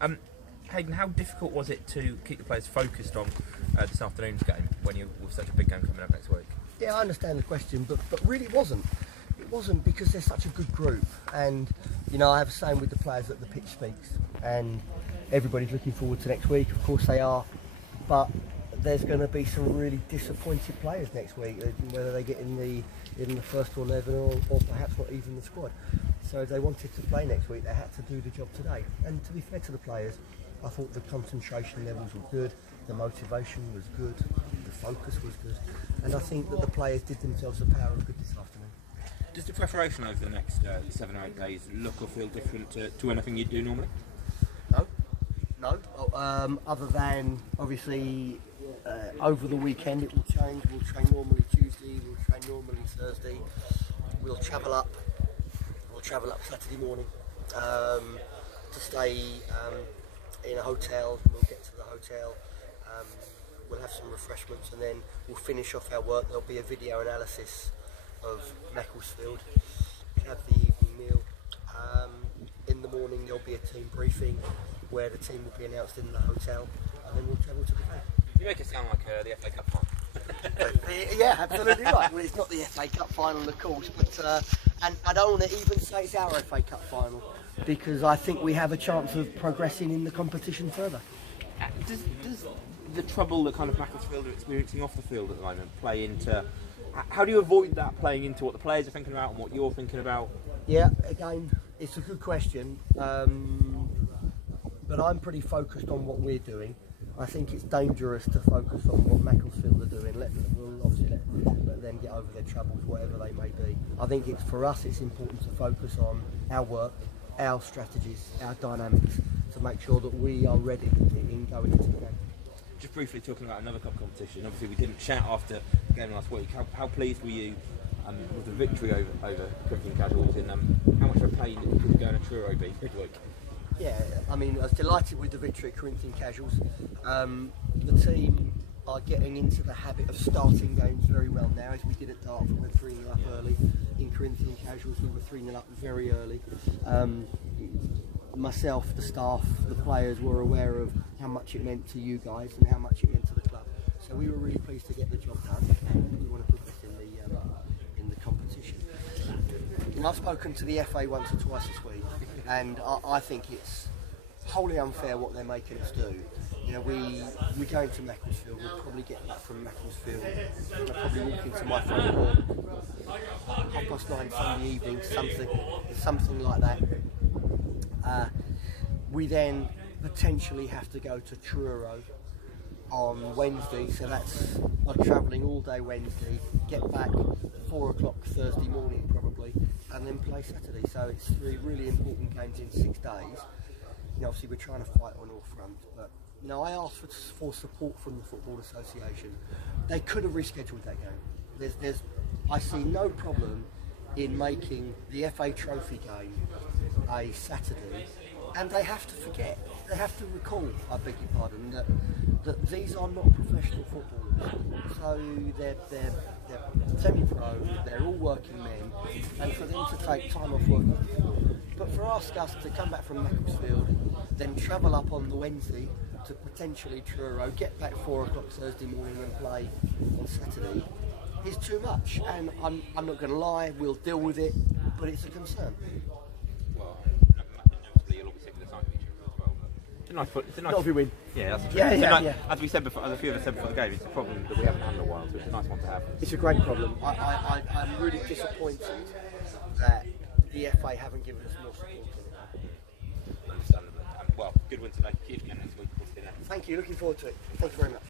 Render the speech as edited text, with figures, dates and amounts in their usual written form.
Hayden, how difficult was it to keep the players focused on this afternoon's game when you're with such a big game coming up next week? Yeah, I understand the question, but really it wasn't. It wasn't because they're such a good group, and you know I have a saying with the players that the pitch speaks, and everybody's looking forward to next week. Of course they are, but there's going to be some really disappointed players next week, whether they get in the first 11 or perhaps not even the squad. So if they wanted to play next week, they had to do the job today. And to be fair to the players, I thought the concentration levels were good, the motivation was good, the focus was good, and I think that the players did themselves the power of good this afternoon. Does the preparation over the next 7 or 8 days look or feel different to anything you do normally? No. Other than obviously over the weekend it will change. We'll train normally Tuesday, we'll train normally Thursday. We'll travel up Saturday morning to stay in a hotel. We'll get to the hotel. We'll have some refreshments and then we'll finish off our work. There'll be a video analysis of Macclesfield. Have the evening meal. In the morning there'll be a team briefing where the team will be announced in the hotel, and then we'll travel to the ground. You make it sound like the FA Cup final. Yeah, absolutely right. Well, it's not the FA Cup final, of course, but and I don't want to even say it's our FA Cup final because I think we have a chance of progressing in the competition further. Does the trouble that kind of Macclesfield are experiencing off the field at the moment play into? How do you avoid that playing into what the players are thinking about and what you're thinking about? Yeah, again, it's a good question. But I'm pretty focused on what we're doing. I think it's dangerous to focus on what Macclesfield are doing. We'll obviously let them get over their troubles, whatever they may be. I think for us it's important to focus on our work, our strategies, our dynamics, to make sure that we are ready in going into the game. Just briefly talking about another cup competition, obviously we didn't shout after the game last week. How pleased were you with the victory over Corinthian Casuals, and how much of a pain could going to Truro be midweek? Yeah, I mean, I was delighted with the victory at Corinthian Casuals. The team are getting into the habit of starting games very well now, as we did at Dartford. We were 3-0 up early. In Corinthian Casuals, we were 3-0 up very early. Myself, the staff, the players were aware of how much it meant to you guys and how much it meant to the club. So we were really pleased to get the job done, and we want to progress in the competition. And I've spoken to the FA once or twice this week, and I think it's wholly unfair what they're making us do. You know, we're going to Macclesfield. We'll probably get back from Macclesfield. I'll probably walk into my front door 9:30 Sunday evening, something like that. We then potentially have to go to Truro on Wednesday, so that's travelling all day Wednesday, get back 4 o'clock Thursday morning probably, and then play Saturday. So it's 3 really important games in 6 days. You know, obviously we're trying to fight on all fronts, but you know, I asked for support from the Football Association. They could have rescheduled that game. I see no problem in making the FA Trophy game a Saturday, and they have to recall, I beg your pardon, that these are not professional footballers. So they're semi-pro, they're all working men, and for them to take time off work. But for us to come back from Macclesfield, then travel up on the Wednesday to potentially Truro, get back 4 o'clock Thursday morning and play on Saturday is too much. And I'm not going to lie, we'll deal with it, but it's a concern. Well, obviously you'll all be sick of the sight of each other as well. But it's a nice. Not if we win. Yeah, that's Yeah. As we said before, as a few of us said before the game, it's a problem that we haven't had in a while, so it's a nice one to have. It's a great problem. I'm really disappointed that the FA haven't given us more support. Understandably. Well, good win today. Huge game next week. Thank you. Looking forward to it. Thank you very much.